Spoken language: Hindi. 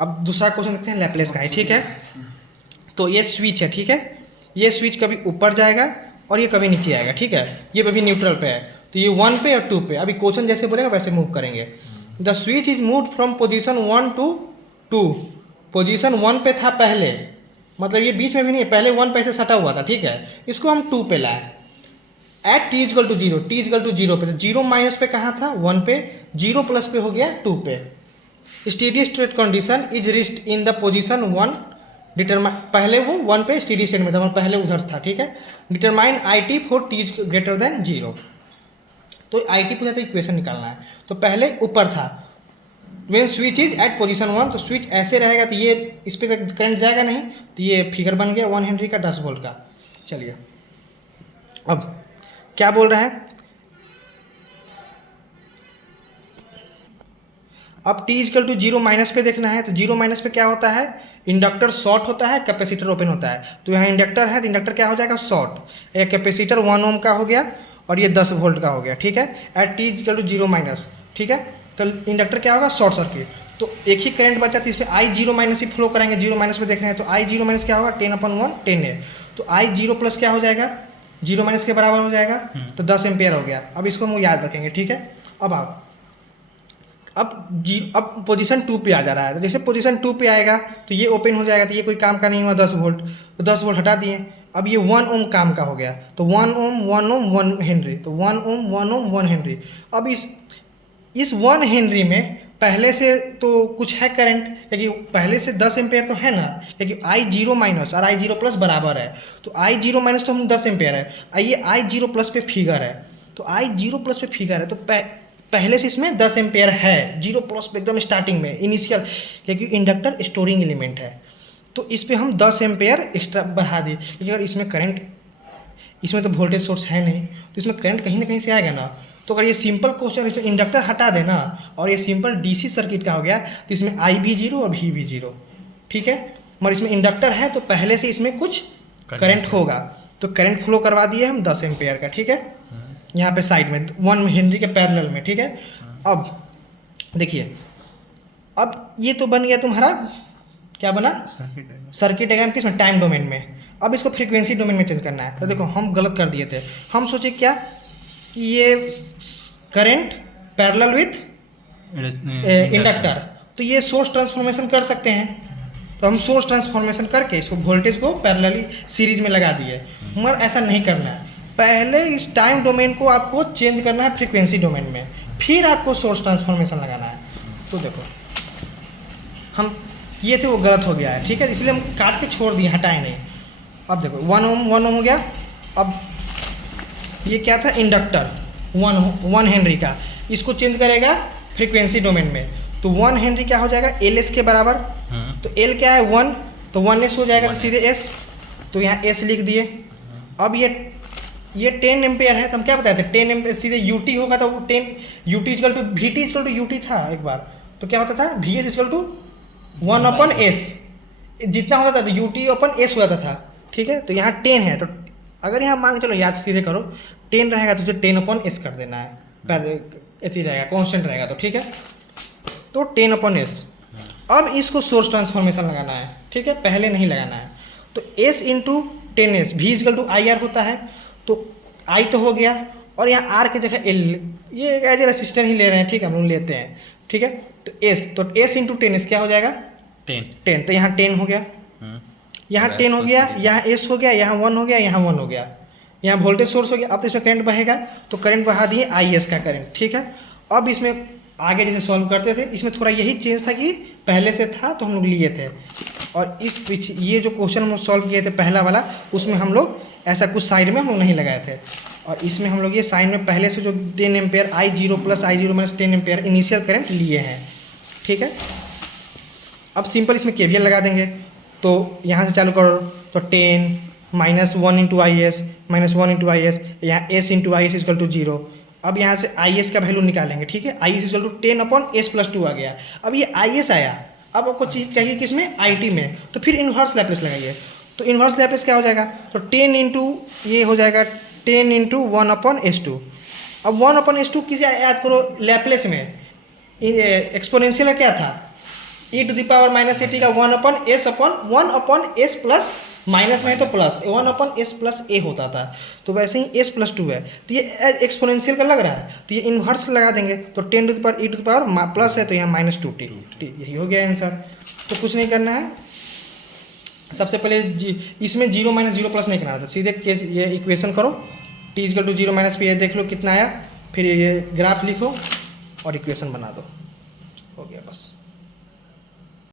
अब दूसरा क्वेश्चन देखते हैं लैप्लेस का है, ठीक है। तो ये स्विच है, ठीक है, ये स्विच कभी ऊपर जाएगा और ये कभी नीचे आएगा, ठीक है, ये कभी न्यूट्रल पे है, तो ये 1 पे और 2 पे, अभी क्वेश्चन जैसे बोलेगा वैसे मूव करेंगे। The switch is move from position 1 to 2। Position 1 पे था पहले, मतलब ये बीच में भी नहीं, पहले 1 पे से सटा हुआ था, ठीक है, इसको हम 2 पे लाए at T equal to zero, T equal to zero पे, तो जीरो माइनस पे कहाँ था 1 पे, जीरो प्लस पे हो गया 2 पे। Steady state condition is reached in the position 1 determine, पहले वो 1 पे स्टेडी स्टेट में था, मतलब पहले उधर था, ठीक है। Determine I T for T is greater than zero, तो आई टी पूछा तो इक्वेशन निकालना है। तो पहले ऊपर था, when switch is at position 1, तो स्विच ऐसे रहेगा तो ये इस पर करंट जाएगा नहीं, तो ये फिगर बन गया 1 हेनरी का 10 वोल्ट का। चलिए अब क्या बोल रहा है, अब t equal to zero minus पे देखना है, तो जीरो माइनस पे क्या होता है, इंडक्टर शॉर्ट होता है, कैपेसिटर ओपन होता है। तो यहाँ इंडक्टर है तो इंडक्टर क्या हो जाएगा शॉर्ट, एक कैपेसिटर 1 ओम का हो गया और ये 10 वोल्ट का हो गया, ठीक है, at t equal to zero minus, ठीक है। तो इंडक्टर क्या होगा शॉर्ट सर्किट, तो एक ही करंट बचा, तो इसमें आई जीरो माइनस ही फ्लो कराएंगे, जीरो माइनस में देख रहे हैं, तो आई जीरो माइनस क्या होगा 10/1 10 है, तो आई जीरो प्लस क्या हो जाएगा, जीरो माइनस के बराबर हो जाएगा, तो 10 एम्पियर हो गया। अब इसको हम याद रखेंगे, ठीक है। अब आप अब पोजीशन 2 पे आ जा रहा है, तो जैसे पोजीशन 2 पे आएगा तो ये ओपन हो जाएगा, तो ये कोई काम का नहीं हुआ 10 वोल्ट, तो 10 वोल्ट हटा दिए। अब ये 1 ओम काम का हो गया, तो 1 ओम 1 ओम 1 हेनरी, तो 1 ओम 1 ओम 1 हेनरी। अब इस 1 हेनरी में पहले से तो कुछ है करंट, क्योंकि पहले से 10 एम्पेयर तो है ना, क्योंकि आई जीरो माइनस और आई जीरो प्लस बराबर है, तो आई जीरो माइनस तो हम 10 एम्पेयर है, ये आई जीरो प्लस पे फिगर है, तो आई जीरो प्लस पे फिगर है, तो पहले से इसमें 10 एम्पेयर है, जीरो प्लस पे एकदम स्टार्टिंग में इनिशियल, क्योंकि इंडक्टर स्टोरिंग एलिमेंट है, तो इस पर हम 10 एम्पेयर एक्स्ट्रा बढ़ा दिए, क्योंकि अगर इसमें करंट, इसमें तो वोल्टेज सोर्स है नहीं, तो इसमें करंट कहीं ना कहीं से आएगा ना। तो अगर ये सिंपल क्वेश्चन, इसमें इंडक्टर हटा देना और ये सिंपल डीसी सर्किट का हो गया, तो इसमें आई भी जीरो और वी भी जीरो, ठीक है, मगर इसमें इंडक्टर है तो पहले से इसमें कुछ करंट होगा, तो करंट फ्लो करवा दिए हम 10 एम्पेयर का, ठीक है, यहाँ पे साइड में 1 हेनरी के पैरेलल में, ठीक है। अब देखिए, अब ये तो बन गया तुम्हारा, क्या बना, सर्किट डायग्राम, किसमें टाइम डोमेन में। अब इसको फ्रीक्वेंसी डोमेन में चेंज करना है, तो देखो हम गलत कर दिए थे, हम सोचे क्या कि ये करंट पैरेलल विथ इंडक्टर, तो ये सोर्स ट्रांसफॉर्मेशन कर सकते हैं, तो हम सोर्स ट्रांसफॉर्मेशन करके इसको वोल्टेज को पैरेलली सीरीज में लगा दिए, मगर ऐसा नहीं करना है, पहले इस टाइम डोमेन को आपको चेंज करना है फ्रीक्वेंसी डोमेन में, फिर आपको सोर्स ट्रांसफॉर्मेशन लगाना है। तो देखो हम ये थे वो गलत हो गया है, ठीक है, इसलिए हम काट के छोड़ दिए, हटाए नहीं। अब देखो 1 ओम हो गया, अब ये क्या था इंडक्टर 1 हेनरी का, इसको चेंज करेगा फ्रीक्वेंसी डोमेन में, तो 1 हेनरी क्या हो जाएगा एल एस के बराबर, तो एल क्या है 1, तो 1s हो जाएगा, तो सीधे एस, तो यहाँ एस लिख दिए। अब ये 10 एम्पेयर है, तो हम क्या बताए थे 10 एम्पेयर सीधे यूटी होगा, तो 10 u t equal to V T equal to u t था एक बार, तो क्या होता था V S equal to 1/s, जितना होता था यूटी अपन एस हो जाता था, ठीक है। तो यहाँ 10 है, तो अगर यहाँ मान के चलो याद सीधे करो, 10 रहेगा तो जो 10/s कर देना है, ऐसी रहेगा कॉन्स्टेंट रहेगा, तो ठीक है, तो 10/s। अब इसको सोर्स ट्रांसफॉर्मेशन लगाना है, ठीक है, पहले नहीं लगाना है, तो s into 10s, V equal to I R होता है, तो I तो हो गया, और यहाँ R की जगह L, ये एज ए रेसिस्टेंट ही ले रहे हैं, ठीक है, हम लोग लेते हैं, ठीक है, तो S इंटू 10s क्या हो जाएगा 10, तो यहाँ 10 हो गया, यहाँ 10 हो गया, यहाँ S हो गया, यहाँ 1 हो गया, यहाँ 1 हो गया, यहाँ वोल्टेज सोर्स हो गया। अब तो इसमें करंट बहेगा, तो करंट बहा दिए IS का करंट, ठीक है। अब इसमें आगे जैसे सॉल्व करते थे, इसमें थोड़ा यही चेंज था कि पहले से था तो हम लोग लिए थे, और इस पीछे ये जो क्वेश्चन हम लोग सॉल्व किए थे पहला वाला, उसमें हम लोग ऐसा कुछ साइड में हम लोग नहीं लगाए थे, और इसमें हम लोग ये साइड में पहले से जो 10 ampere I zero plus I zero minus 10 ampere initial current लिए हैं, ठीक है। अब सिंपल इसमें केवीएल लगा देंगे, तो यहाँ से चालू करो, तो 10 minus 1 into I S minus 1 into I S, यहाँ S into I S equal to 0। अब यहाँ से आई एस का वैल्यू निकालेंगे, ठीक है, I S equal to 10/s+2 आ गया। अब ये आई एस आया, अब आपको चीज़ चाहिए किसमें आई टी में, तो फिर इन्वर्स लैप्लेस लगाइए, तो इन्वर्स लैप्लेस क्या हो जाएगा, तो 10 इंटू ये हो जाएगा 10 इंटू 1/s2। अब 1/s2 किसे याद करो लैप्लेस में, एक्सपोनेंशियल क्या था E to the power minus A T का 1/s प्लस माइनस में है तो प्लस 1/s प्लस ए होता था, तो वैसे ही s प्लस 2 है तो ये एक्सपोनेंशियल का लग रहा है तो ये इन्वर्स लगा देंगे तो 10 to the power e to the power plus है तो यहाँ -2t, यही हो गया आंसर। तो कुछ नहीं करना है, सबसे पहले इसमें 0 - 0 प्लस नहीं करना था, सीधे केस ये इक्वेशन करो t = 0 - p, देख लो कितना आया, फिर ये ग्राफ लिखो और इक्वेशन बना दो, हो गया बस।